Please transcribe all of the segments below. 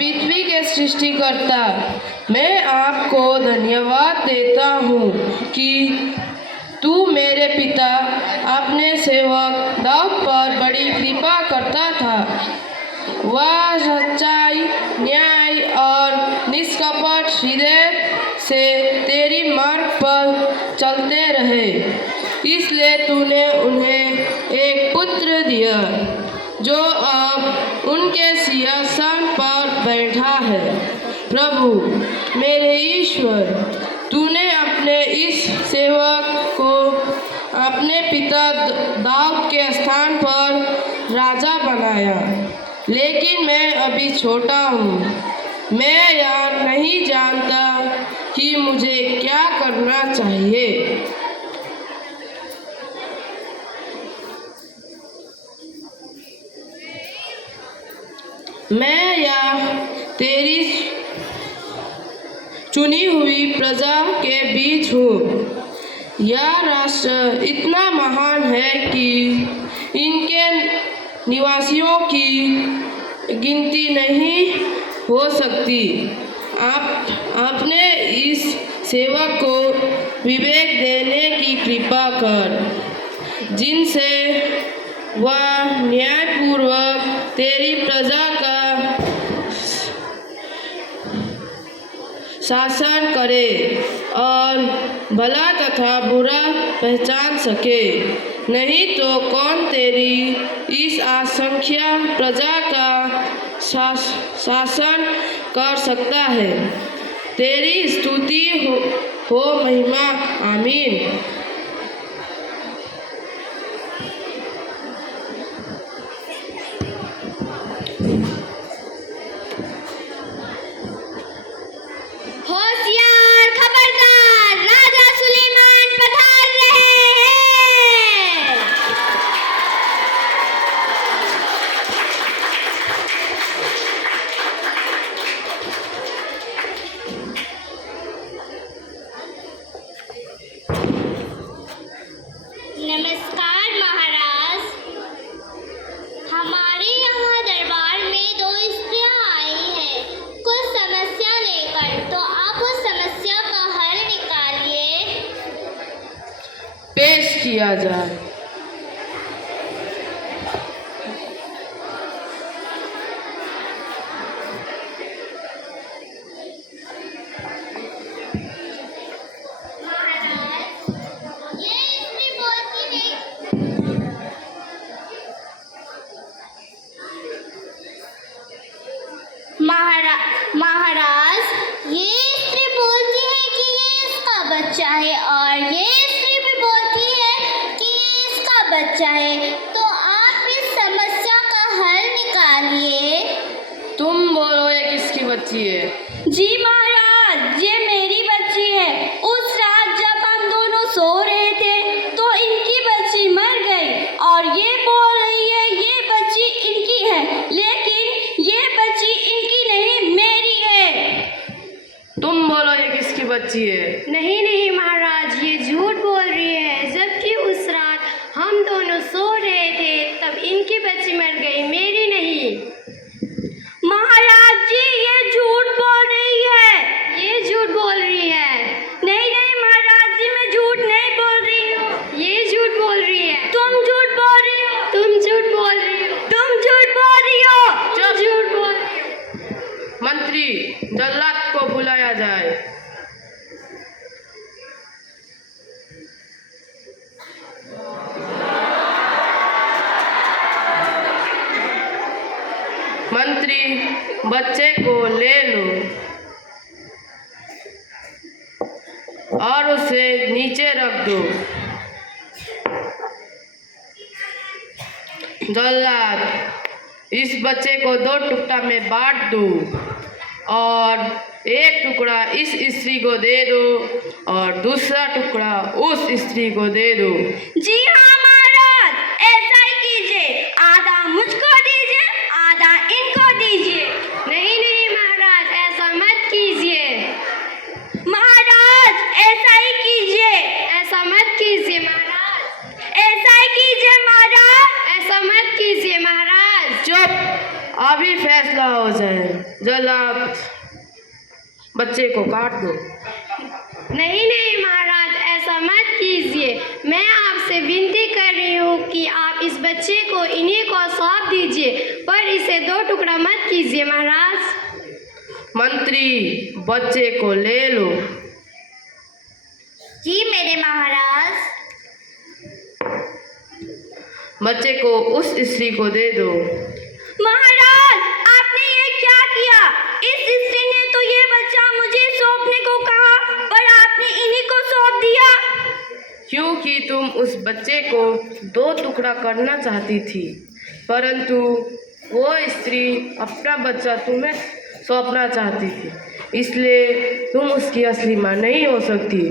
पृथ्वी के सृष्टिकर्ता, मैं आपको धन्यवाद देता हूँ कि तू मेरे पिता अपने सेवक दाऊद पर बड़ी कृपा करता था। वह सच्चाई, न्याय और निष्कपट हृदय से तेरी मार्ग पर चलते रहे। इसलिए तूने उन्हें एक पुत्र दिया जो अब उनके सिंहासन पर बैठा है। प्रभु मेरे ईश्वर, तूने अपने इस सेवक को अपने पिता दाऊद के स्थान पर राजा बनाया, लेकिन मैं अभी छोटा हूँ। मैं यह नहीं जानता कि मुझे क्या करना चाहिए। मैं या तेरी चुनी हुई प्रजा के बीच हूँ। यह राष्ट्र इतना महान है कि इनके निवासियों की गिनती नहीं हो सकती। आपने इस सेवक को विवेक देने की कृपा कर, जिनसे वह न्यायपूर्वक तेरी प्रजा का शासन करे और भला तथा बुरा पहचान सके। नहीं तो कौन तेरी इस असंख्य प्रजा का शासन कर सकता है। तेरी स्तुति हो महिमा। आमीन। होशियार, खबरदार, राजा सुलेमान पधार रहे हैं। नमस्कार महाराज, हमारे यहाँ दरबार में 2 स्त्रियाँ आई हैं कुछ समस्या लेकर, तो आप उस समस्या का हल निकालिए। पेश किया जाए। महाराज, ये स्त्री बोलती है कि ये इसका बच्चा है, और ये स्त्री भी बोलती है कि ये इसका बच्चा है। तो आप इस समस्या का हल निकालिए। तुम बोलो, ये किसकी बच्ची है? जी महाराज, ये मेरी बच्ची है। उस रात जब हम दोनों सो रहे थे तो इनकी बच्ची मर गई, और ये बोल रही है ये बच्ची इनकी है, लेकिन ये बच्ची इनकी नहीं, मेरी है। तुम बोलो, ये किसकी बच्ची है? नहीं नहीं महाराज, ये झूठ बोल रही है। जबकि उस रात हम दोनों सो रहे थे तब इनकी बच्ची मर गई, मेरी नहीं। महाराज जी, ये झूठ बोल रही है। ये झूठ बोल रही है। नहीं नहीं महाराज जी, मैं झूठ नहीं बोल रही हूँ। ये झूठ बोल रही है। तुम झूठ बोल रही हो। तुम झूठ बोल रही हो। तुम झूठ बोल रही हो। तुम झूठ बोल रही हो। मंत्री, जल्लाद को बुलाया जाए। मंत्री, बच्चे को ले लो और उसे नीचे रख दो। जल्लाद, इस बच्चे को 2 टुकड़ा में बांट दो और एक टुकड़ा इस स्त्री को दे दो और दूसरा टुकड़ा उस स्त्री को दे दो। जी हाँ महाराज, ऐसा ही कीजिए। आधा मुझको दीजिए, आधा इनको दीजिए। नहीं नहीं महाराज, ऐसा मत कीजिए। महाराज, ऐसा ही कीजिए। ऐसा मत कीजिए महाराज। ऐसा ही कीजिए महाराज। ऐसा मत कीजिए महाराज। चुप! अभी फैसला हो जाए। जल्द आप बच्चे को काट दो। नहीं नहीं महाराज, ऐसा मत कीजिए। मैं आपसे विनती कर रही हूँ कि आप इस बच्चे को इन्हीं को सौंप दीजिए, पर इसे 2 टुकड़ा मत कीजिए महाराज। मंत्री, बच्चे को ले लो। जी मेरे महाराज। बच्चे को उस स्त्री को दे दो। महाराज, आपने ये क्या किया? इस स्त्री ने तो ये बच्चा मुझे सौंपने को कहा, पर आपने इन्हीं को सौंप दिया। क्योंकि तुम उस बच्चे को 2 टुकड़ा करना चाहती थी, परंतु वो स्त्री अपना बच्चा तुम्हें सौंपना चाहती थी, इसलिए तुम उसकी असली माँ नहीं हो सकती,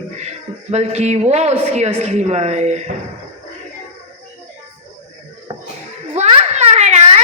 बल्कि वो उसकी असली माँ है। वाह महाराज,